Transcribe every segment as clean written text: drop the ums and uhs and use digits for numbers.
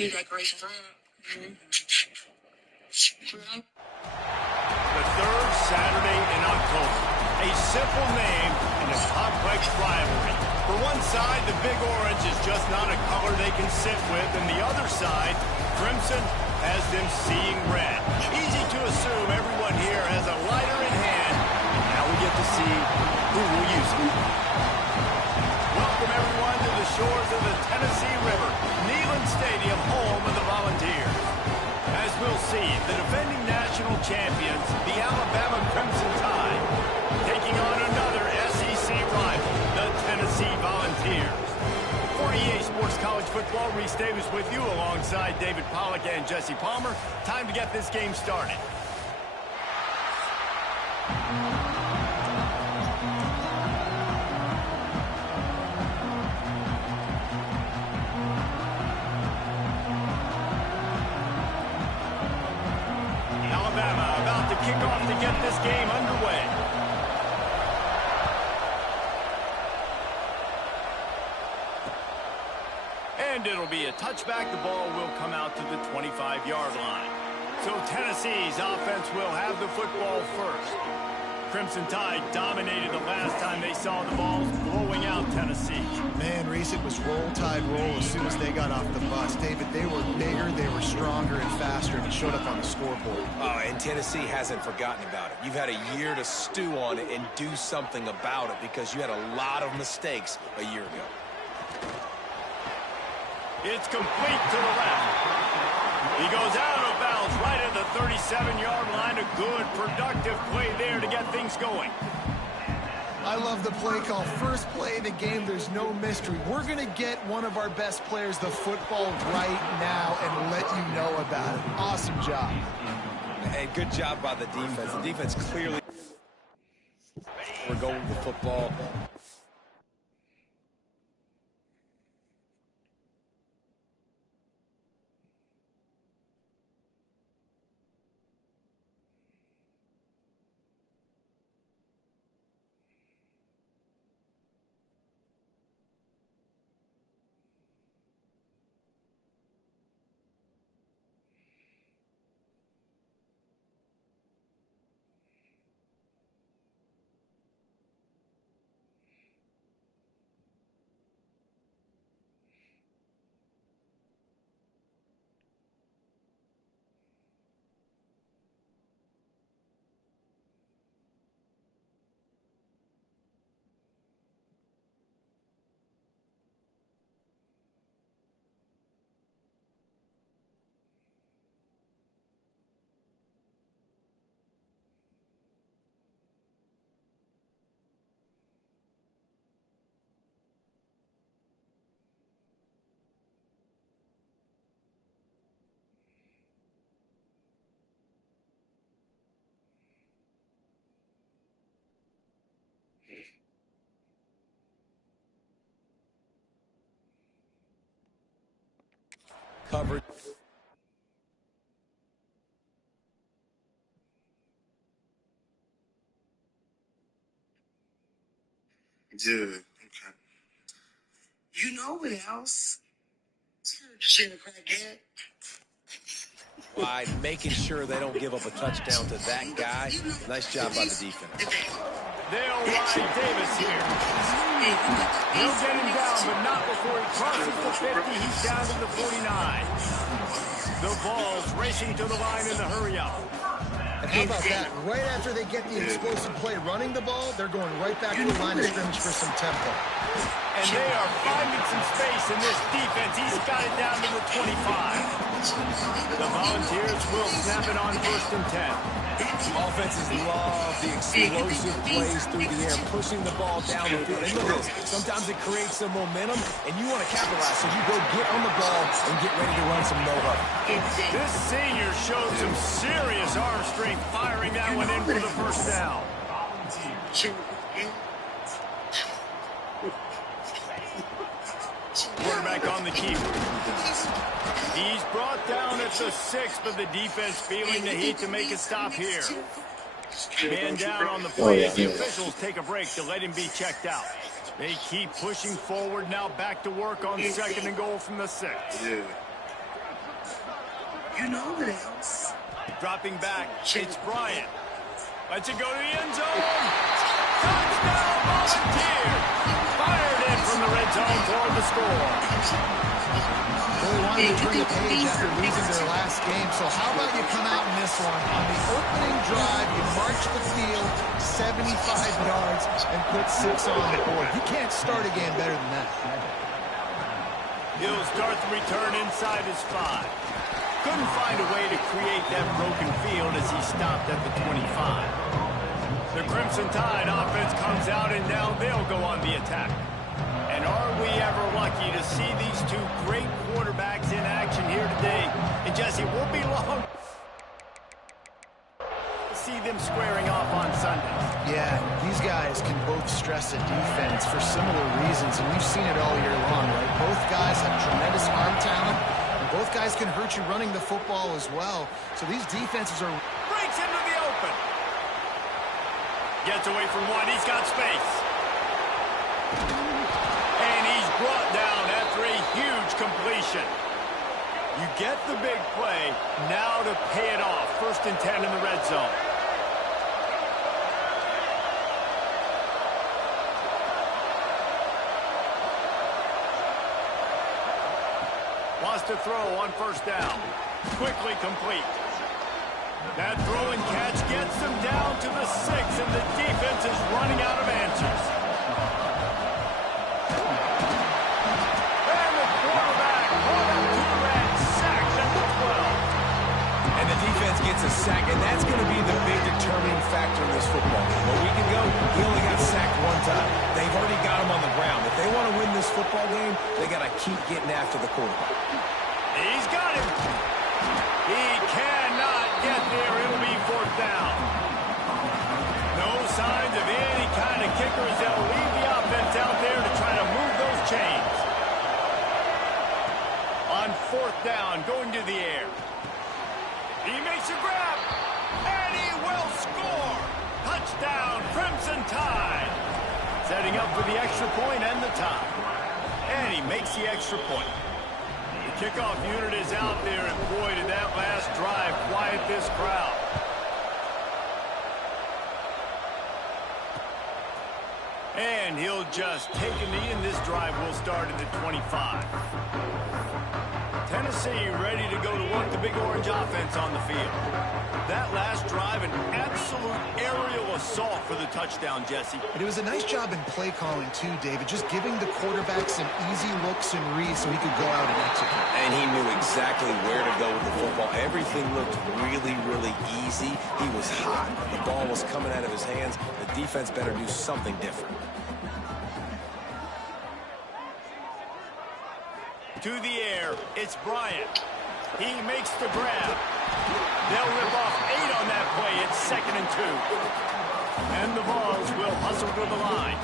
The third Saturday in October. A simple name and a complex rivalry. For one side, the Big Orange is just not a color they can sit with, and the other side, Crimson, has them seeing red. Easy to assume everyone here has a lighter in hand, and now we get to see who will use it. Welcome everyone to the shores of the Tennessee River, Neyland Stadium, home of the Volunteers. As we'll see, the defending national champions, the Alabama Crimson Tide, taking on another SEC rival, the Tennessee Volunteers. For EA Sports College Football, Reese Davis with you alongside David Pollack and Jesse Palmer. Time to get this game started. Alabama about to kick off to get this game underway. And it'll be a touchback. The ball will come out to the 25-yard line. So Tennessee's offense will have the football first. Crimson Tide dominated the last time they saw the balls blowing out Tennessee. Man, Reese, it was roll, tide, roll as soon as they got off the bus. David, they were bigger, they were stronger and faster, and it showed up on the scoreboard. Oh, and Tennessee hasn't forgotten about it. You've had a year to stew on it and do something about it because you had a lot of mistakes a year ago. It's complete to the left. He goes out of bounds right at the 37-yard line. A good, productive play there to get things going. I love the play call. First play of the game, there's no mystery. We're going to get one of our best players the football right now and let you know about it. Awesome job. And good job by the defense. The defense clearly we're going with the football. Covered. Dude, okay. You know what else? Shit, crackhead. By making sure they don't give up a touchdown to that guy. Nice job by the defense. They'll ride Davis here. He'll get him down, but not before he crosses the 50. He's down to the 49. The ball's racing to the line in the hurry-up. And how about that? Right after they get the explosive play running the ball, they're going right back to the line of scrimmage for some tempo. And they are finding some space in this defense. He's got it down to the 25. The Volunteers will snap it on 1st and 10. Offenses love the explosive plays through the air, pushing the ball down the field. And look at this. Sometimes it creates some momentum, and you want to capitalize. So you go get on the ball and get ready to run some no-huddle. This senior showed some serious arm strength, firing that one in for the first down. Quarterback on the keeper. He's brought down at the 6, but the defense feeling the heat to make a stop here. Man down on the play as the officials take a break to let him be checked out. They keep pushing forward now, back to work on 2nd and goal from the 6. You know what else? Dropping back, it's Bryant. Lets it go to the end zone. Touchdown, Volunteers! Fired in from the red zone toward the score. Really wanted to turn the page after losing their last game, so how about you come out in this one? On the opening drive, you march the field 75 yards and put 6 on the board. You can't start a game better than that. He'll start the return inside his 5. Couldn't find a way to create that broken field as he stopped at the 25. The Crimson Tide offense comes out, and now they'll go on the attack. And are we ever lucky to see these two great quarterbacks in action here today? And Jesse, it won't be long to see them squaring off on Sundays. Yeah, these guys can both stress a defense for similar reasons, and we've seen it all year long, right? Both guys have tremendous arm talent, and both guys can hurt you running the football as well. So these defenses are... Breaks into the open. Gets away from one. He's got space. And he's brought down after a huge completion. You get the big play. Now to pay it off. 1st and 10 in the red zone. Wants to throw on 1st down. Quickly complete. That throw and catch gets them down to the 6, and the defense is running out of answers. And the quarterback brought up to and sacked at the 12. And the defense gets a sack, and that's going to be the big determining factor in this football game. A week ago, he only got sacked 1 time. They've already got him on the ground. If they want to win this football game, they got to keep getting after the quarterback. He's got him. He cannot get there. It'll be 4th down. No signs of any kind of kickers. They'll leave the offense out there to try to move those chains. On 4th down, going to the air. He makes a grab, and he will score. Touchdown, Crimson Tide. Setting up for the extra point and the tie. And he makes the extra point. The kickoff unit is out there, and boy, did that last drive quiet this crowd. And he'll just take a knee, and this drive will start at the 25. Tennessee ready to go to work the Big Orange offense on the field. That last drive, an absolute aerial assault for the touchdown, Jesse. But it was a nice job in play calling, too, David, just giving the quarterback some easy looks and reads so he could go out and execute. And he knew exactly where to go with the football. Everything looked really, really easy. He was hot. The ball was coming out of his hands. The defense better do something different. To the air, it's Bryant. He makes the grab. They'll rip off 8 on that play. It's 2nd and 2. And the Vols will hustle to the line.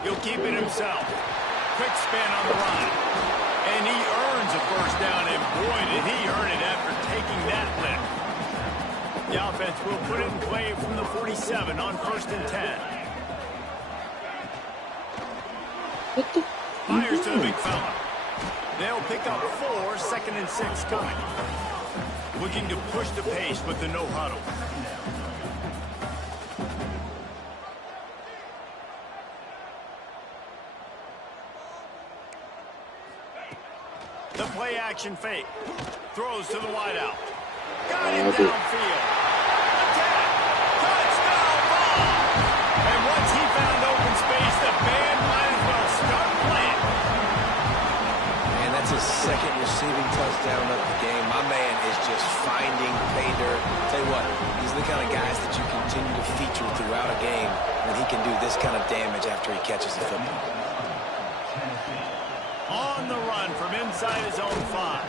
He'll keep it himself. Quick spin on the run. And he earns a 1st down, and boy, did he earn it after taking that lift. The offense will put it in play from the 47 on 1st and 10. Fires to the big fella. They'll pick up 4, 2nd and 6 coming. Looking to push the pace with the no huddle. The play action fake. Throws to the wideout. Got it downfield. Attack. Touchdown ball. And once he found open space, the band might as well start playing. And that's his 2nd receiving touchdown of the game. My man is just finding pay dirt. Tell you what, these are the kind of guys that you continue to feature throughout a game when he can do this kind of damage after he catches the football. On the run from inside his own 5.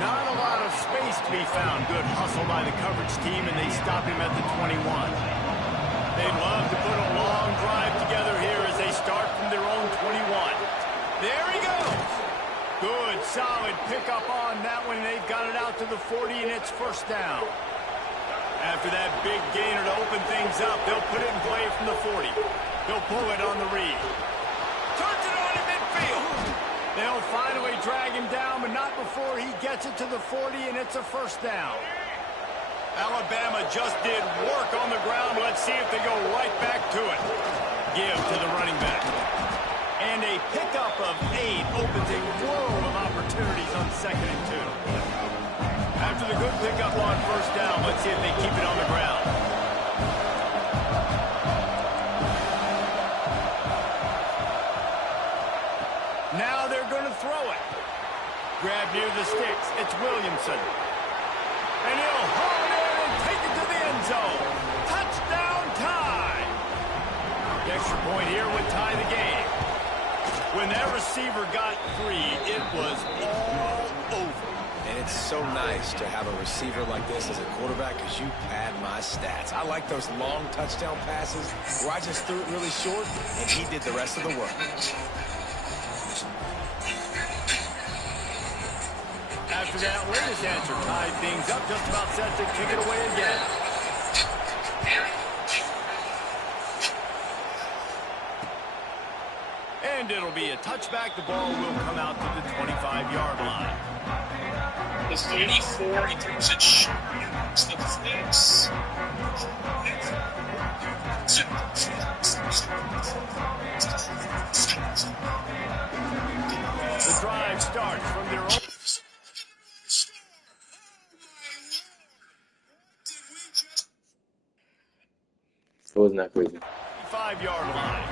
Not a lot of space to be found. Good hustle by the coverage team, and they stop him at the 21. They'd love to put a long drive together here as they start from their own 21. There he goes. Good, solid pickup on that one. They've got it out to the 40, and it's 1st down. After that big gainer to open things up, they'll put it in play from the 40. They'll pull it on the read. Turns it They'll finally drag him down, but not before he gets it to the 40, and it's a first down. Alabama just did work on the ground. Let's see if they go right back to it. Give to the running back. And a pickup of 8 opens a world of opportunities on 2nd and 2. After the good pickup on first down, let's see if they keep it on the ground. Now they're going to throw it. Grab near the sticks. It's Williamson. And he'll haul in and take it to the end zone. Touchdown tie. The extra point here would tie the game. When that receiver got free, it was all over. And it's so nice to have a receiver like this as a quarterback because you pad my stats. I like those long touchdown passes where I just threw it really short and he did the rest of the work. After that latest answer tied things up, just about set to kick it away again. And it'll be a touchback. The ball will come out to the 25-yard line. The 34, he throws it short. It's the flex. The drive starts from their own. It wasn't that crazy. 5-yard line.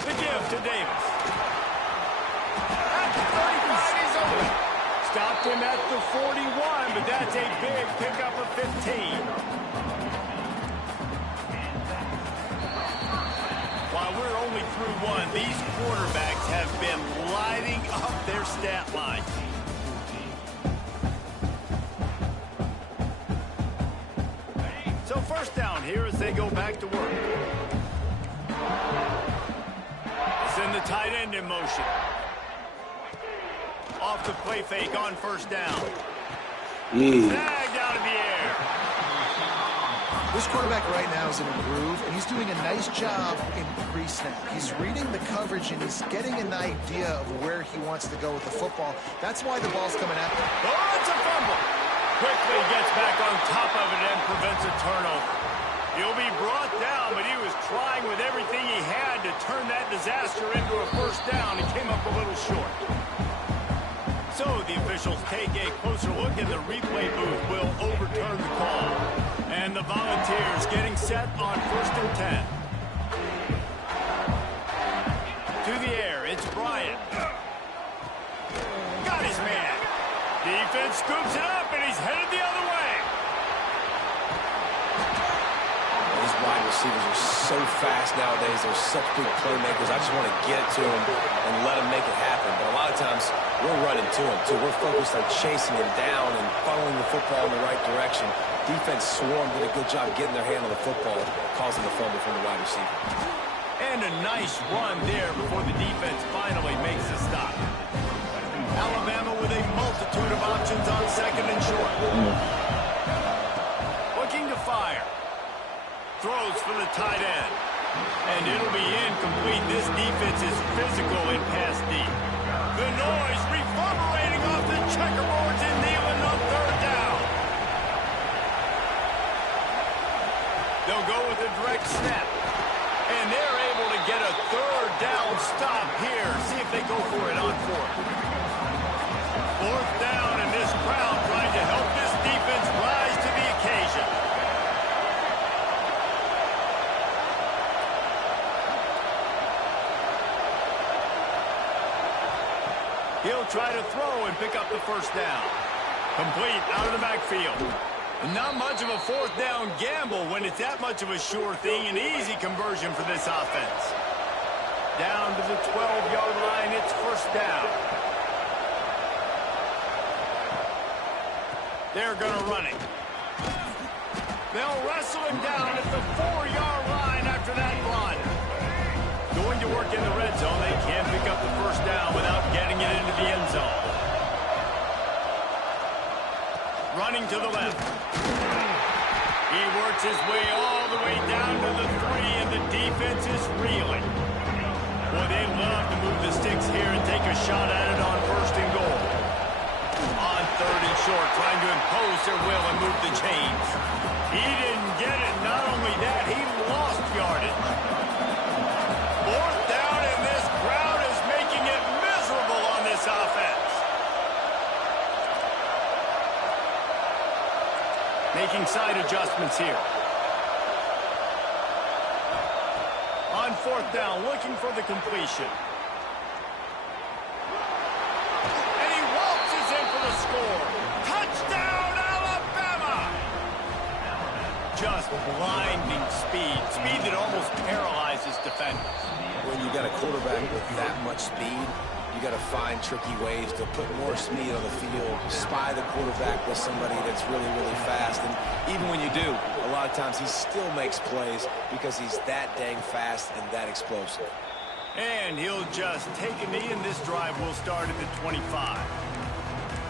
The give to Davis. At the 35, he's open. Stopped him at the 41, but that's a big pickup of 15. While we're only through one, these quarterbacks have been lighting up their stat line. So first down here as they go back to work. Send the tight end in motion. Off the play fake on first down. Snagged out of the air. This quarterback right now is in a groove, and he's doing a nice job in pre-snap. He's reading the coverage, and he's getting an idea of where he wants to go with the football. That's why the ball's coming at him. Oh, it's a fumble. Quickly gets back on top of it and prevents a turnover. He'll be brought down, but he was trying with everything he had to turn that disaster into a first down. He came up a little short. So the officials take a closer look, and the replay booth will overturn the call. And the Volunteers getting set on 1st and 10. To the air, it's Bryant. Got his man. Defense scoops it up, and he's headed the other way. These wide receivers are so fast nowadays. They're such big playmakers. I just want to get it to them and let them make it happen. But a lot of times, we're running to them, too. We're focused on chasing them down and following the football in the right direction. Defense swarmed, did a good job getting their hand on the football, causing the fumble from the wide receiver. And a nice run there before the defense finally makes the stop. Alabama with a multitude of options on 2nd and short. Looking to fire. Throws for the tight end. And it'll be incomplete. This defense is physical in pass deep. The noise reverberating off the checkerboards in Neyland on 3rd down. They'll go with a direct snap. And they're able to get a 3rd down stop here. See if they go for it on 4th. 4th down, and this crowd trying to help this defense rise to the occasion. He'll try to throw and pick up the first down. Complete out of the backfield. Not much of a 4th down gamble when it's that much of a sure thing. An easy conversion for this offense. Down to the 12-yard line, it's first down. They're going to run it. They'll wrestle him down at the 4-yard line after that run. Going to work in the red zone. They can't pick up the first down without getting it into the end zone. Running to the left. He works his way all the way down to the 3, and the defense is reeling. Boy, they love to move the sticks here and take a shot at it on 1st and goal. On 3rd and short, trying to impose their will and move the chains. He didn't get it. Not only that, he lost yardage. 4th down, and this crowd is making it miserable on this offense. Making side adjustments here. On 4th down, looking for the completion. And he waltzes in for the score. Touchdown, Alabama! Just blinding speed. Speed that almost paralyzes defenders. When you got a quarterback with that much speed, you got to find tricky ways to put more speed on the field, spy the quarterback with somebody that's really, really fast. And even when you do, a lot of times he still makes plays because he's that dang fast and that explosive. And he'll just take a knee, and this drive will start at the 25.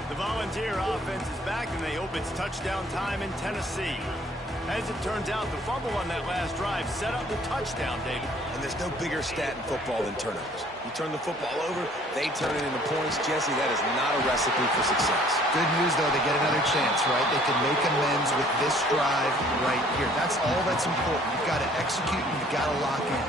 The Volunteer offense is back, and they hope it's touchdown time in Tennessee. As it turns out, the fumble on that last drive set up the touchdown, David. And there's no bigger stat in football than turnovers. You turn the football over, they turn it into points. Jesse, that is not a recipe for success. Good news, though, they get another chance, right? They can make amends with this drive right here. That's all that's important. You've got to execute, and you've got to lock in.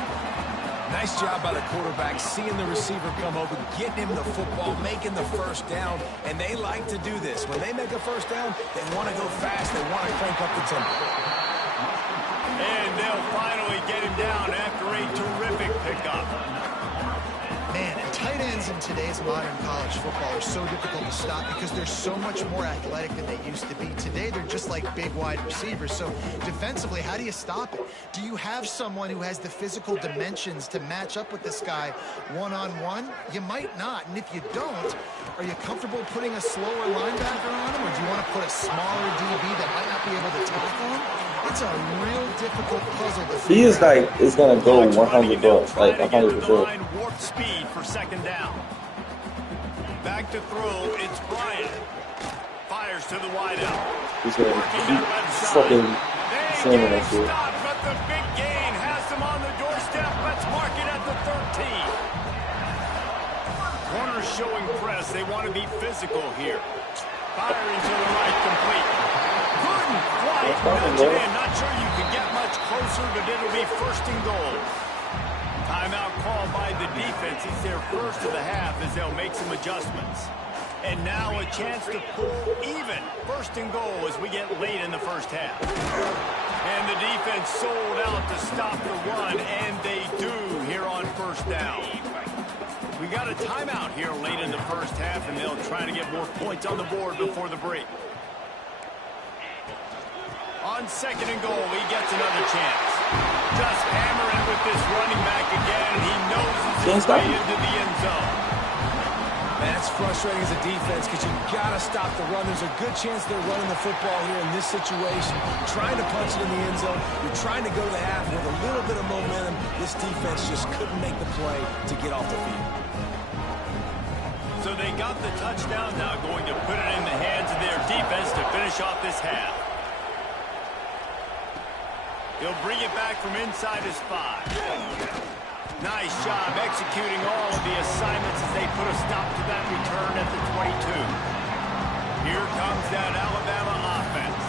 Nice job by the quarterback, seeing the receiver come open, getting him the football, making the 1st down, and they like to do this. When they make a 1st down, they want to go fast, they want to crank up the tempo. And they'll finally get him down after a terrific pickup. Man, and tight ends in today's modern college football are so difficult to stop because they're so much more athletic than they used to be. Today, they're just like big wide receivers. So defensively, how do you stop it? Do you have someone who has the physical dimensions to match up with this guy one-on-one? You might not. And if you don't, are you comfortable putting a slower linebacker on him? Or do you want to put a smaller DB that might not be able to tackle him? It's a real difficult puzzle to He is like, it's going to go 100 bucks, like 100 for sure. Warp speed for 2nd down. Back to throw, it's Bryant. Fires to the wideout. He's going to keep fucking slamming that shit. But the big gain has them on the doorstep. Let's mark it at the 13. Corners showing press. They want to be physical here. Firing to the right, complete. Couldn't quite nudge it in. Not sure you can get much closer, but it'll be 1st and goal. Timeout called by the defense. It's their 1st of the half as they'll make some adjustments. And now a chance to pull even. 1st and goal as we get late in the 1st half. And the defense sold out to stop the run, and they do here on 1st down. We got a timeout here late in the 1st half, and they'll try to get more points on the board before the break. On 2nd and goal, he gets another chance. Just hammering with this running back again, and he noses his way into the end zone. Man, it's frustrating as a defense because you've got to stop the run. There's a good chance they're running the football here in this situation, trying to punch it in the end zone. You're trying to go to the half with a little bit of momentum. This defense just couldn't make the play to get off the field. So they got the touchdown, now going to put it in the hands of their defense to finish off this half. He'll bring it back from inside his 5. Nice job executing all of the assignments as they put a stop to that return at the 22. Here comes that Alabama offense.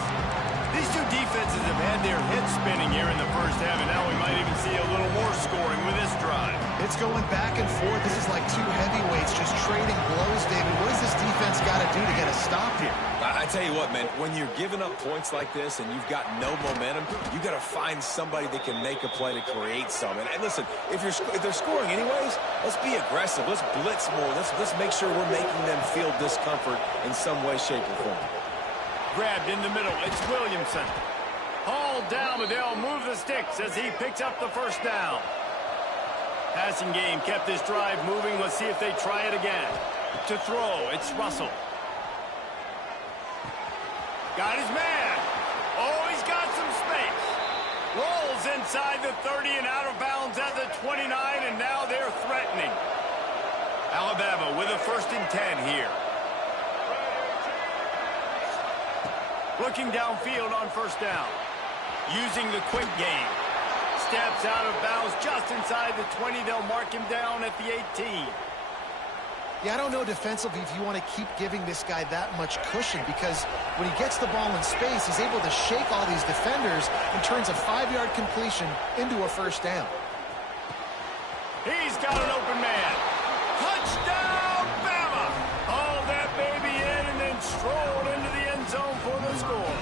These two defenses have had their heads spinning here in the 1st half, and now we might even see a little more scoring with this drive. It's going back and forth. This is like two heavyweights just trading blows, David. What does this defense got to do to get a stop here? I tell you what, man, when you're giving up points like this and you've got no momentum, you got to find somebody that can make a play to create some. And listen, if they're scoring anyways, let's be aggressive. Let's blitz more. Let's make sure we're making them feel discomfort in some way, shape, or form. Grabbed in the middle. It's Williamson. Hauled down, but they'll move the sticks as he picks up the 1st down. Passing game kept this drive moving. Let's see if they try it again. To throw, it's Russell. Got his man. Oh, he's got some space. Rolls inside the 30 and out of bounds at the 29, and now they're threatening. Alabama with a 1st and 10 here. Looking downfield on 1st down. using the quick game. Steps out of bounds just inside the 20. They'll mark him down at the 18. Yeah, I don't know defensively if you want to keep giving this guy that much cushion, because when he gets the ball in space, he's able to shake all these defenders and turns a 5-yard completion into a first down. He's got an open man. Touchdown, Bama! Hauled that baby in and then strolled into the end zone for the score.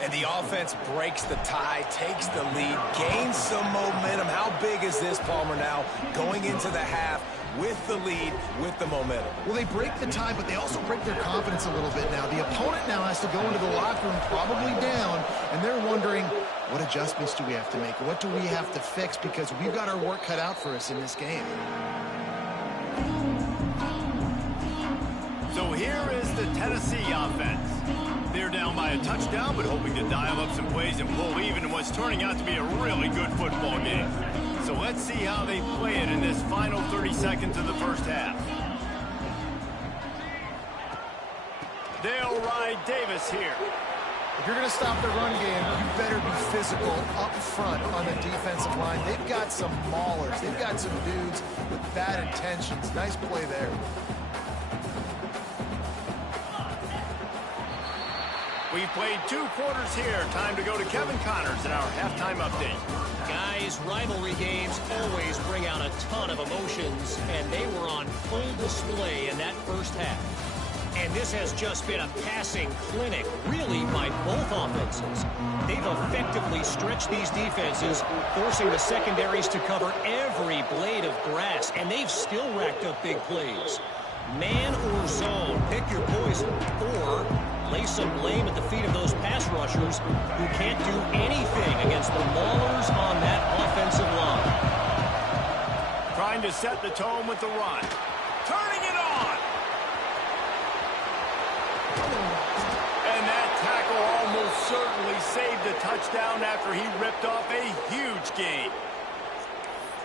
And the offense breaks the tie, takes the lead, gains some momentum. How big is this, Palmer, now going into the half with the lead, with the momentum? Well, they break the tie, but they also break their confidence a little bit now. The opponent now has to go into the locker room probably down, and they're wondering, what adjustments do we have to make? What do we have to fix? Because we've got our work cut out for us in this game. So here is the Tennessee offense. They're down by a touchdown, but hoping to dial up some plays and pull even in what's turning out to be a really good football game. So let's see how they play it in this final 30 seconds of the first half. They'll ride Davis here. If you're going to stop the run game, you better be physical up front on the defensive line. They've got some maulers. They've got some dudes with bad intentions. Nice play there. We've played 2 quarters here. Time to go to Kevin Connors in our halftime update. Guys, rivalry games always bring out a ton of emotions, and they were on full display in that first half. And this has just been a passing clinic, really, by both offenses. They've effectively stretched these defenses, forcing the secondaries to cover every blade of grass, and they've still racked up big plays. Man or zone, pick your poison, or lay some blame at the feet of those pass rushers who can't do anything against the maulers on that offensive line. Trying to set the tone with the run. Turning it on! And that tackle almost certainly saved a touchdown after he ripped off a huge gain.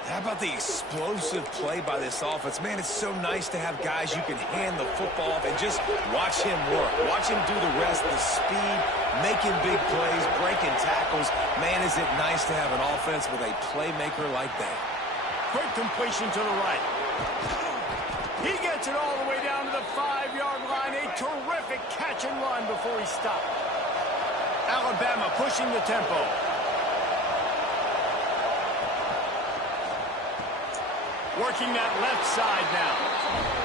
How about the explosive play by this offense? Man, it's so nice to have guys you can hand the football off and just watch him work. Watch him do the rest, the speed, making big plays, breaking tackles. Man, is it nice to have an offense with a playmaker like that. Quick completion to the right. He gets it all the way down to the 5-yard line. A terrific catch and run before he stopped. Alabama pushing the tempo. Working that left side now.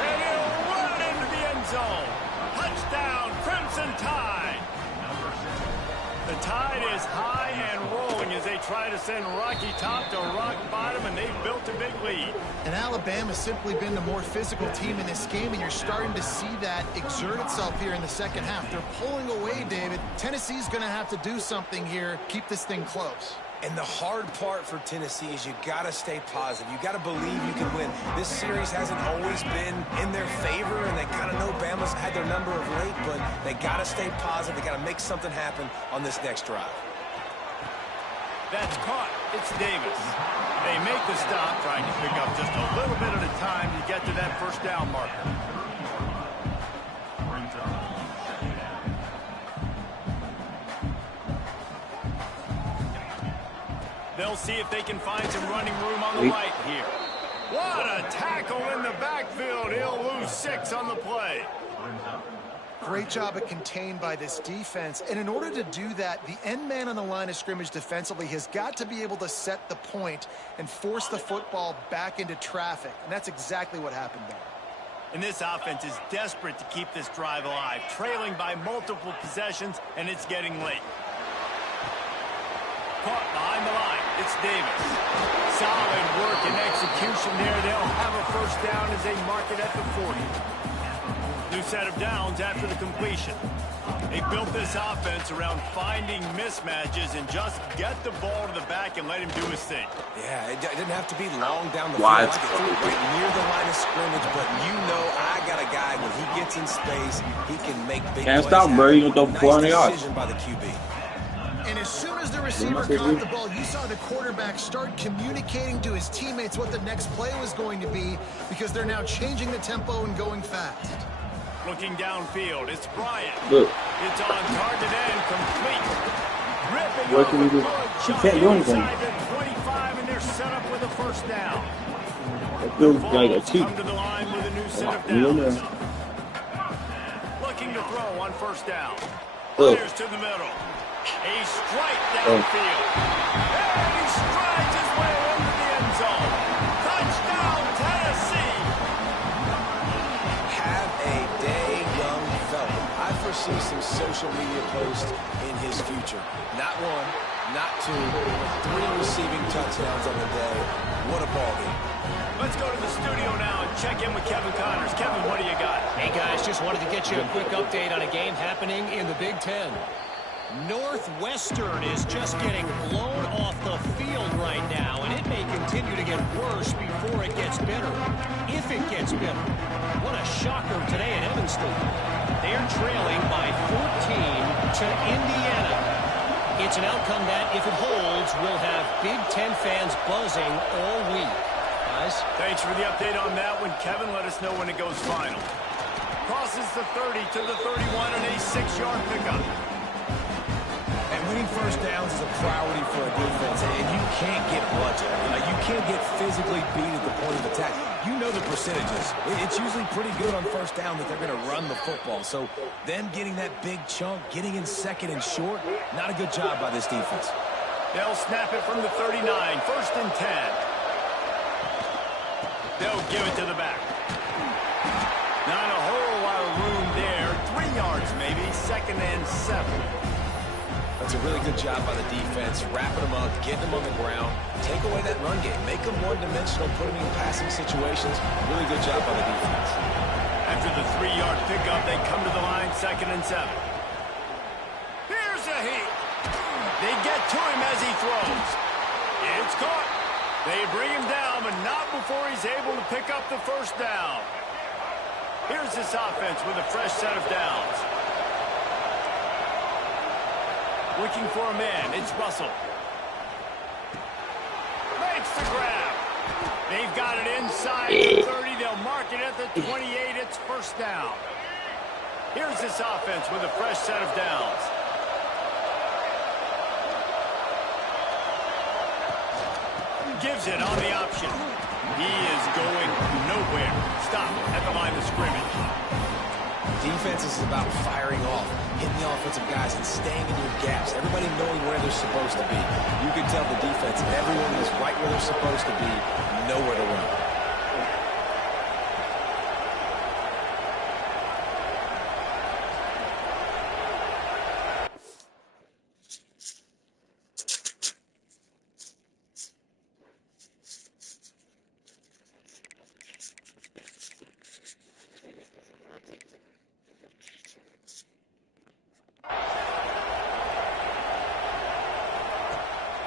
And he'll run into the end zone. Touchdown, Crimson Tide. The Tide is high and rolling as they try to send Rocky Top to rock bottom, and they've built a big lead. And Alabama's simply been the more physical team in this game, and you're starting to see that exert itself here in the second half. They're pulling away, David. Tennessee's going to have to do something here, keep this thing close. And the hard part for Tennessee is you got to stay positive. You got to believe you can win. This series hasn't always been in their favor, and they kind of know Bama's had their number of late, but they got to stay positive. They got to make something happen on this next drive. That's caught. It's Davis. They make the stop, trying to pick up just a little bit at a time to get to that first down marker. They'll see if they can find some running room on the right here. What a tackle in the backfield. He'll lose 6 on the play. Great job at contained by this defense. And in order to do that, the end man on the line of scrimmage defensively has got to be able to set the point and force the football back into traffic. And that's exactly what happened there. And this offense is desperate to keep this drive alive, trailing by multiple possessions, and it's getting late. Caught behind the line. It's Davis. Solid work and execution there. They'll have a first down as they mark it at the 40. New set of downs after the completion. They built this offense around finding mismatches and just get the ball to the back and let him do his thing. Yeah, it didn't have to be long down the field. I could throw it right near the line of scrimmage, but you know I got a guy when he gets in space, he can make big plays. Can't stop, bro. You don't throw 400 yards. Nice decision by the QB. And as soon as the receiver caught the ball, you saw the quarterback start communicating to his teammates what the next play was going to be, because they're now changing the tempo and going fast. Looking downfield, it's Bryant. Look. It's on target and complete. What can he do? He can't do anything. 25, and they're set up with a first down. That feels like a cheat. Come to the line with a new set of You downs. know. Looking to throw on first down. Oh. Fires to the middle. A strike downfield. And he strides his way into the end zone. Touchdown, Tennessee. Have a day, young fella. I foresee some social media posts in his future. Not one, not two, but 3 receiving touchdowns on the day. What a ball game. Let's go to the studio now and check in with Kevin Connors. Kevin, what do you got? Hey, guys, just wanted to get you a quick update on a game happening in the Big Ten. Northwestern is just getting blown off the field right now, and it may continue to get worse before it gets better. If it gets better. What a shocker today at Evanston. They're trailing by 14 to Indiana. It's an outcome that, if it holds, will have Big Ten fans buzzing all week. Guys? Thanks for the update on that one, Kevin. Let us know when it goes final. Crosses the 30 to the 31 and a 6-yard pickup. And winning first downs is a priority for a defense, and you can't get bludgeoned. You can't get physically beat at the point of attack. You know the percentages. It's usually pretty good on first down that they're going to run the football. So them getting that big chunk, getting in second and short, not a good job by this defense. They'll snap it from the 39, 1st and 10. They'll give it to the back. Not a whole lot of room there. 3 yards maybe, 2nd and 7. That's a really good job by the defense, wrapping them up, getting them on the ground, take away that run game, make them one-dimensional, put them in passing situations. Really good job by the defense. After the 3-yard pickup, they come to the line, 2nd and 7. Here's a heat. They get to him as he throws. It's caught. They bring him down, but not before he's able to pick up the first down. Here's this offense with a fresh set of downs. Looking for a man. It's Russell. Makes the grab. They've got it inside the 30. They'll mark it at the 28. It's first down. Here's this offense with a fresh set of downs. Gives it on the option. He is going nowhere. Stop at the line of scrimmage. Defense is about firing off, hitting the offensive guys, and staying in your gaps. Everybody knowing where they're supposed to be. You can tell the defense, everyone is right where they're supposed to be, nowhere to run.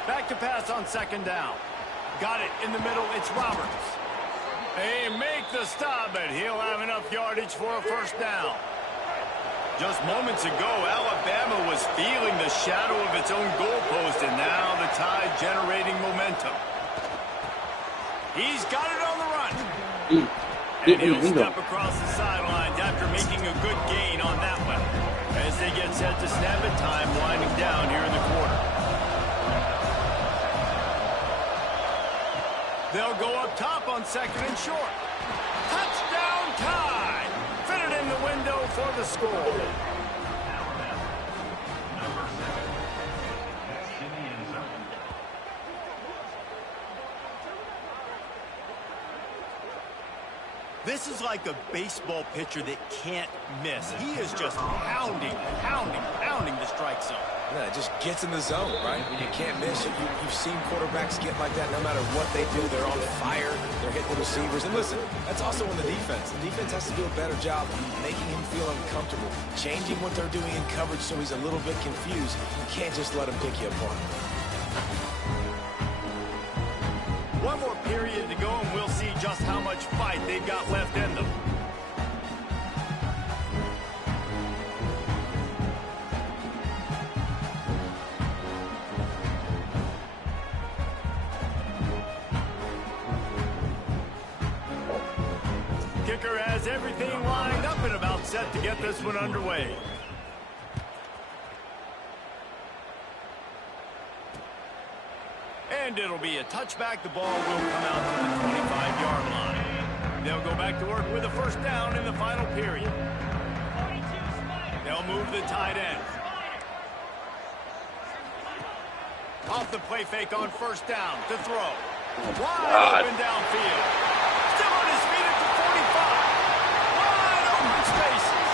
Back to pass on 2nd down. Got it in the middle. It's Roberts. They make the stop, but he'll have enough yardage for a first down. Just moments ago, Alabama was feeling the shadow of its own goalpost, and now the Tide generating momentum. He's got it on the run. And he'll step across the sidelines after making a good gain on that one. As they get set to snap it, time winding down here in the quarter. They'll go up top on 2nd and short. Touchdown Tide! Fitted in the window for the score. This is like a baseball pitcher that can't miss. He is just pounding the strike zone. Yeah, it just gets in the zone, right? When you can't miss it, you've seen quarterbacks get like that no matter what they do. They're on fire. They're hitting the receivers. And listen, that's also on the defense. The defense has to do a better job making him feel uncomfortable, changing what they're doing in coverage so he's a little bit confused. You can't just let him pick you apart. One more period to go, and we'll see just how much fight they've got left in them. Kicker has everything lined up and about set to get this one underway. And it'll be a touchback. The ball will come out to the 25-yard line. They'll go back to work with a first down in the final period. They'll move the tight end. Off the play fake on first down to throw. Wide open downfield. Still on his feet at the 45. Wide open spaces.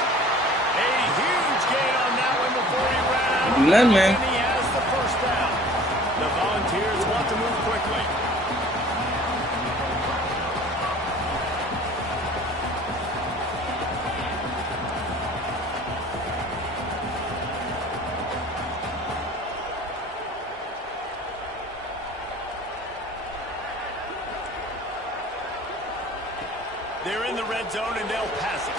A huge gain on that one before he ran out. And he has the first down. The Volunteers want to move quickly. They're in the red zone and they'll pass it.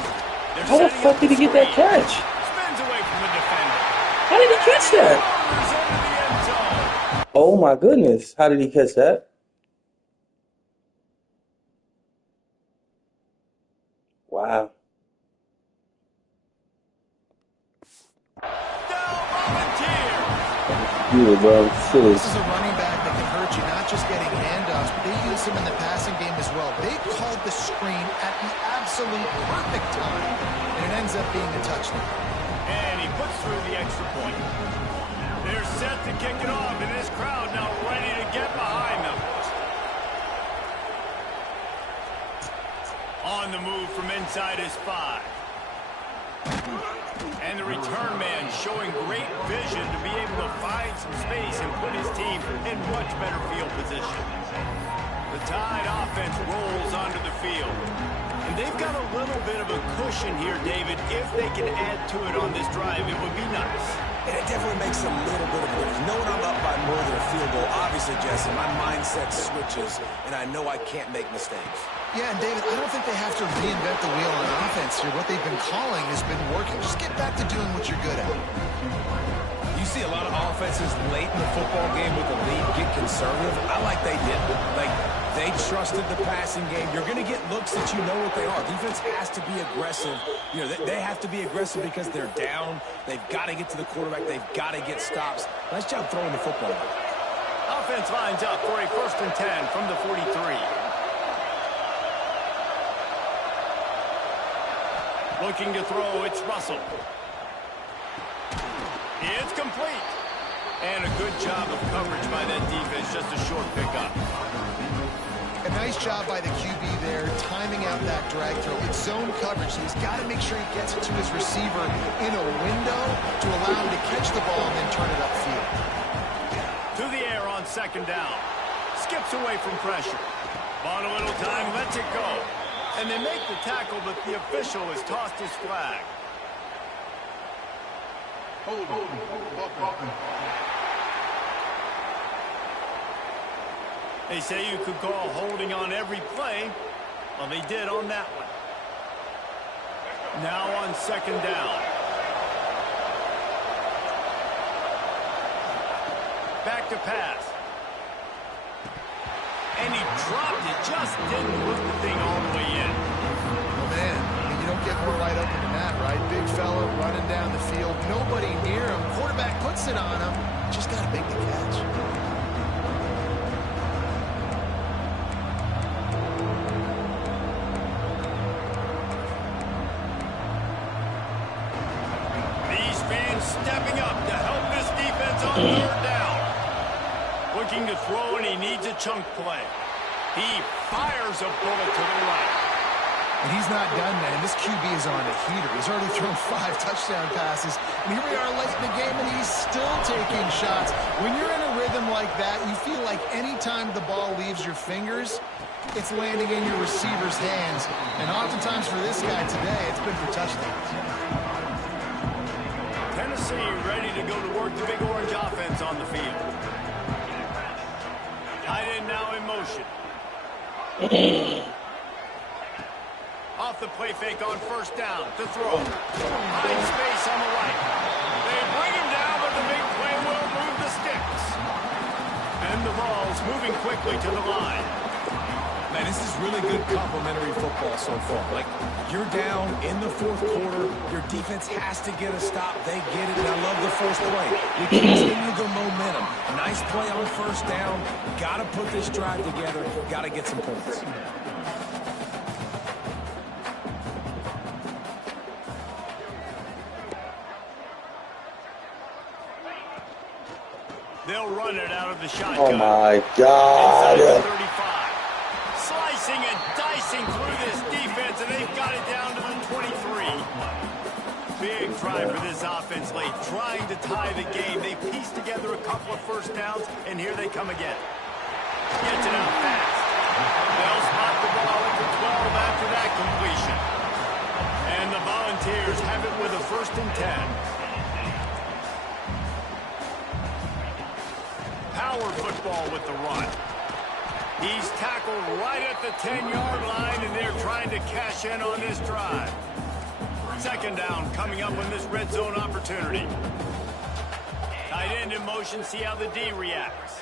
How the fuck did he get that catch? Spins away from the defender. How did he catch that? Oh my goodness. How did he catch that? Wow. Yeah, bro. This is a running back that can hurt you, not just getting handoffs, but they use him in the passing game as well. They called the screen at the absolute perfect time, and it ends up being a touchdown. And he puts through the extra point. They're set to kick it off, and this crowd now ready to get behind them. On the move from inside his 5. And the return man showing great vision to be able to find some space and put his team in much better field position. The Tide offense rolls onto the field. And they've got a little bit of a cushion here, David. If they can add to it on this drive, it would be nice. And it definitely makes a little bit of a difference. Knowing I'm up by more than a field goal, obviously, Jesse, my mindset switches, and I know I can't make mistakes. Yeah, and David, I don't think they have to reinvent the wheel on offense here. What they've been calling has been working. Just get back to doing what you're good at. You see a lot of offenses late in the football game with the lead get conservative. I like they did. Like, they trusted the passing game. You're going to get looks that you know what they are. Defense has to be aggressive. You know, they have to be aggressive because they're down. They've got to get to the quarterback. They've got to get stops. Nice job throwing the football. Offense lines up for a 1st and 10 from the 43. Looking to throw, it's Russell. It's complete. And a good job of coverage by that defense, just a short pickup. A nice job by the QB there, timing out that drag throw. It's zone coverage, so he's got to make sure he gets it to his receiver in a window to allow him to catch the ball and then turn it upfield. To the air on 2nd down. Skips away from pressure. Bought a little time, lets it go. And they make the tackle, but the official has tossed his flag. They say you could call holding on every play. Well, they did on that one. Now on 2nd down. Back to pass. And he dropped it, just didn't put the thing all the way in. Oh, man, I mean, you don't get more wide open than that, right? Big fella running down the field, nobody near him. Quarterback puts it on him. Just got to make the catch. These fans stepping up to help this defense on 3rd down. Looking to throw, and he needs a chunk play. He fires a bullet to the right. And he's not done, man. This QB is on a heater. He's already thrown 5 touchdown passes. And here we are late in the game, and he's still taking shots. When you're in a rhythm like that, you feel like any time the ball leaves your fingers, it's landing in your receiver's hands. And oftentimes for this guy today, it's been for touchdowns. Tennessee ready to go to work the Big Orange offense on the field. Tight end now in motion. Off the play fake on 1st down to throw. High space on the right. They bring him down, but the big play will move the sticks. And the ball's moving quickly to the line. Man, this is really good complementary football so far. Like, you're down in the fourth quarter. Your defense has to get a stop. They get it, and I love the first play. You continue the momentum. Nice play on first down. Got to put this drive together. Got to get some points. They'll run it out of the shotgun. Oh my God. Slicing and dicing through this defense, and they've got it down to the 23. Big drive for this offense late, trying to tie the game. They pieced together a couple of first downs, and here they come again. Gets it out fast. They'll spot the ball at the 12 after that completion. And the Volunteers have it with a 1st and 10. Power football with the run. He's tackled right at the 10-yard line, and they're trying to cash in on this drive. 2nd down coming up on this red zone opportunity. Tight end in motion, see how the D reacts.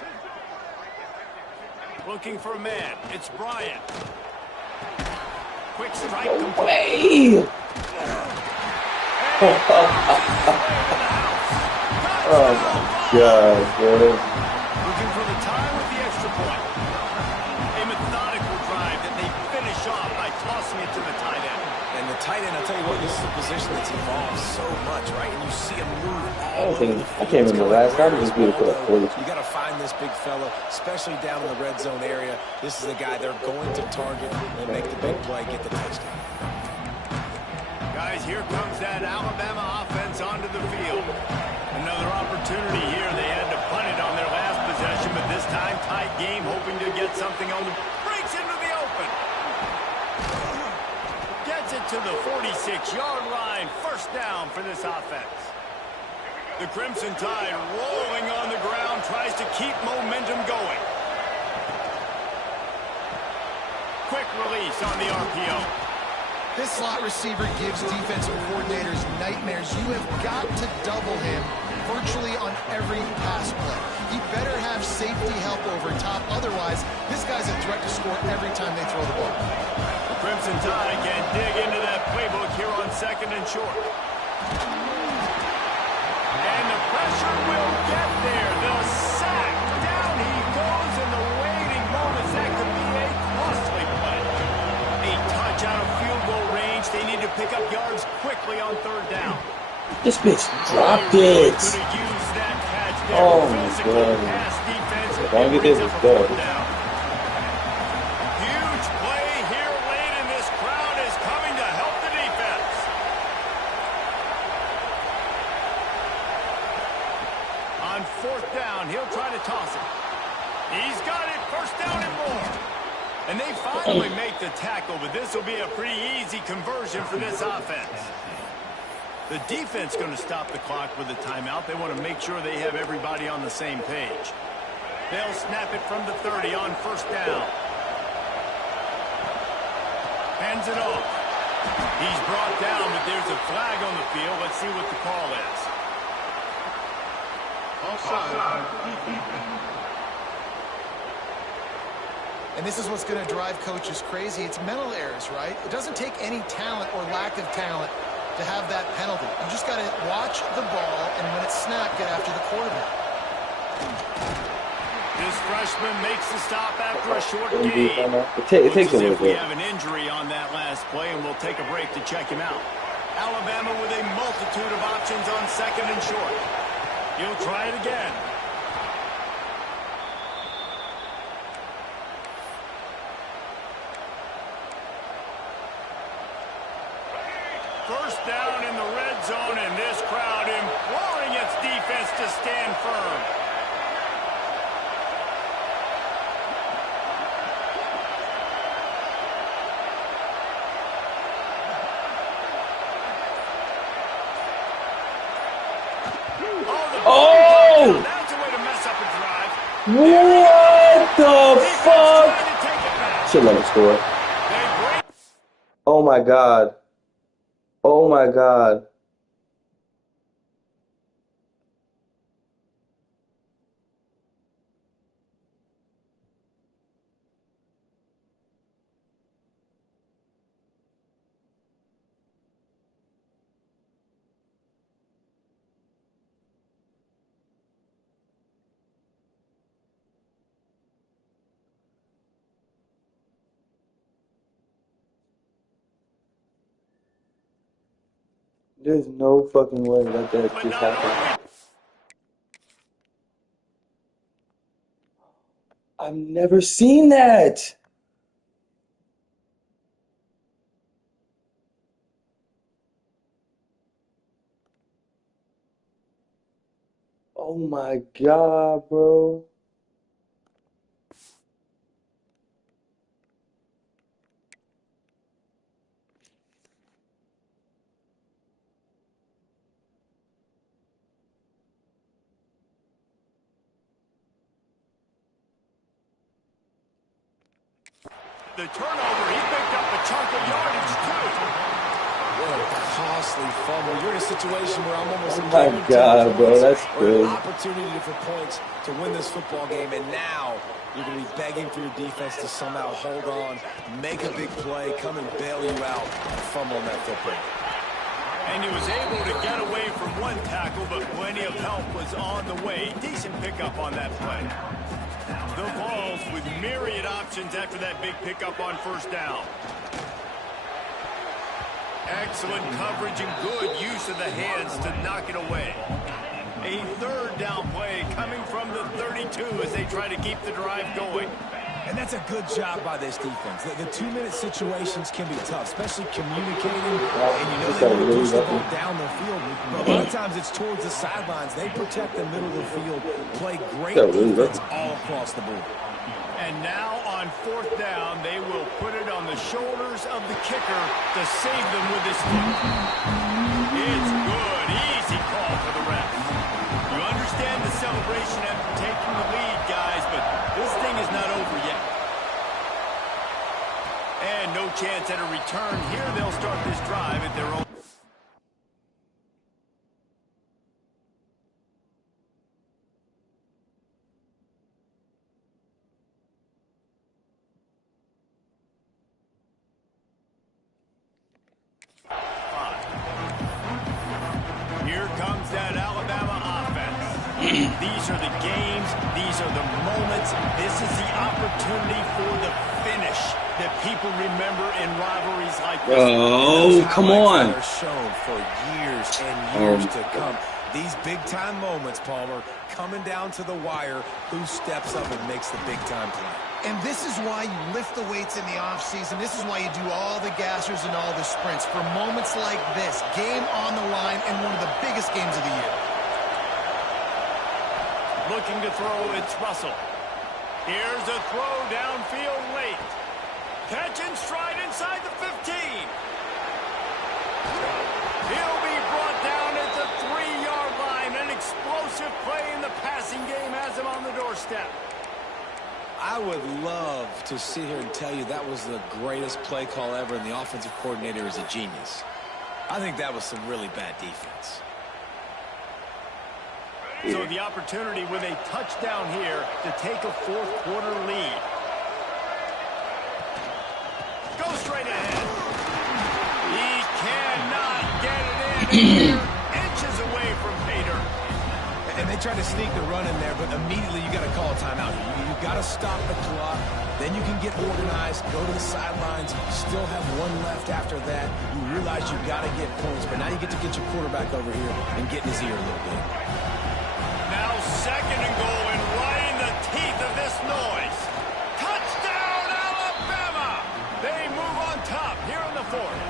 Looking for a man. It's Bryant. Quick strike complete. Oh my God, boy. Looking for the tie with the extra point. A methodical drive that they finish off by tossing it to the tight end. And the tight end, I'll tell you what, this is a position that's evolved so much, right? And you see him move I can't remember the last time he was beautiful at 40. You got to find this big fella, especially down in the red zone area. This is the guy they're going to target and make the big play, get the touchdown. Guys, here comes that Alabama offense onto the field. Another opportunity here. They had to punt it on their last possession, but this time tight game, hoping to get something on the... Breaks into the open. Gets it to the 46-yard line. 1st down for this offense. The Crimson Tide rolling on the ground, tries to keep momentum going. Quick release on the RPO. This slot receiver gives defensive coordinators nightmares. You have got to double him virtually on every pass play. He better have safety help over top. Otherwise, this guy's a threat to score every time they throw the ball. The Crimson Tide can dig into that playbook here on 2nd and short. And the pressure will get there. The sack. Down he goes in the waiting moments. That could be a costly play. A touch out of field goal range. They need to pick up yards quickly on 3rd down. This bitch dropped it. Oh my God. As long as it is done. Huge play here late, and this crowd is coming to help the defense. On 4th down, he'll try to toss it. He's got it. 1st down and more. And they finally make the tackle, but this will be a pretty easy conversion for this offense. The defense going to stop the clock with a timeout. They want to make sure they have everybody on the same page. They'll snap it from the 30 on 1st down. Hands it off. He's brought down, but there's a flag on the field. Let's see what the call is. Offside. And this is what's going to drive coaches crazy. It's mental errors, right? It doesn't take any talent or lack of talent to have that penalty. You just got to watch the ball, and when it's snapped, get after the quarterback. This freshman makes the stop after a short game. It takes a little bit. We have an injury on that last play, and we'll take a break to check him out. Alabama with a multitude of options on 2nd and short. He'll try it again. First down in the red zone, and this crowd imploring its defense to stand firm. Oh! That's a way to mess up a drive. What the fuck? Should let him score. Oh my God. Oh my God. There's no fucking way that just happened. I've never seen that. Oh my God, bro. The turnover, he picked up a chunk of yardage, too. What a costly fumble. You're in a situation where I'm almost Oh my God, bro, that's good. An opportunity for points to win this football game, and now you're going to be begging for your defense to somehow hold on, make a big play, come and bail you out, and fumble on that football. And he was able to get away from one tackle, but plenty of help was on the way. Decent pickup on that play. The Vols with myriad options after that big pickup on first down. Excellent coverage and good use of the hands to knock it away. A third down play coming from the 32 as they try to keep the drive going. And that's a good job by this defense. The 2-minute situations can be tough, especially communicating. And you know they want to push the ball down the field. But a lot of times it's towards the sidelines. They protect the middle of the field, play great defense all across the board. And now on fourth down, they will put it on the shoulders of the kicker to save them with this kick. It's good. Easy call for the ref. You understand the celebration after taking the lead, guys, but this thing is not over yet. And no chance at a return here. They'll start this drive at their own. Here comes that Alabama offense. These are the games. These are the moments. This is the opportunity for the finish that people remember in rivalries like this. Oh, come on. Are shown for years and years to come. These big-time moments, Palmer, coming down to the wire, who steps up and makes the big-time play. And this is why you lift the weights in the offseason. This is why you do all the gassers and all the sprints. For moments like this, game on the line in one of the biggest games of the year. Looking to throw, it's Russell. Here's a throw downfield late. Catch and stride inside the 15. He'll be brought down at the 3-yard line. An explosive play in the passing game has him on the doorstep. I would love to sit here and tell you that was the greatest play call ever, and the offensive coordinator is a genius. I think that was some really bad defense. So the opportunity with a touchdown here to take a fourth-quarter lead. Go straight ahead. He cannot get it in. Inches away from Pater. And they tried to sneak the run in there, but immediately you got to call a timeout. You got to stop the clock. Then you can get organized, go to the sidelines, still have one left after that. You realize you got to get points, but now you get to get your quarterback over here and get in his ear a little bit. Now second and goal and right in the teeth of this noise. Touchdown, Alabama! They move on top here in the fourth.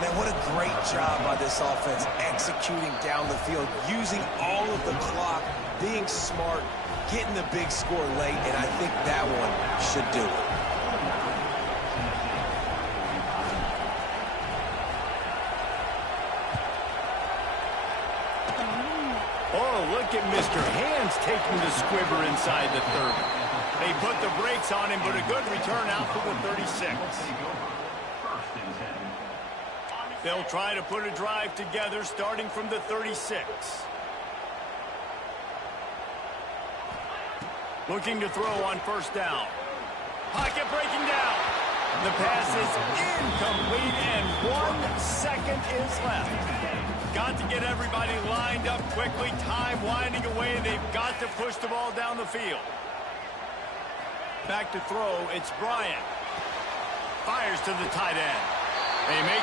Man, what a great job by this offense executing down the field, using all of the clock, being smart, getting the big score late, and I think that one should do it. Oh, look at Mr. Hands taking the squibber inside the 30. They put the brakes on him, but a good return out for the 36. They'll try to put a drive together starting from the 36. Looking to throw on first down. Pocket breaking down. The pass is incomplete, and 1 second is left. Got to get everybody lined up quickly. Time winding away, and they've got to push the ball down the field. Back to throw, it's Bryant. Fires to the tight end. They make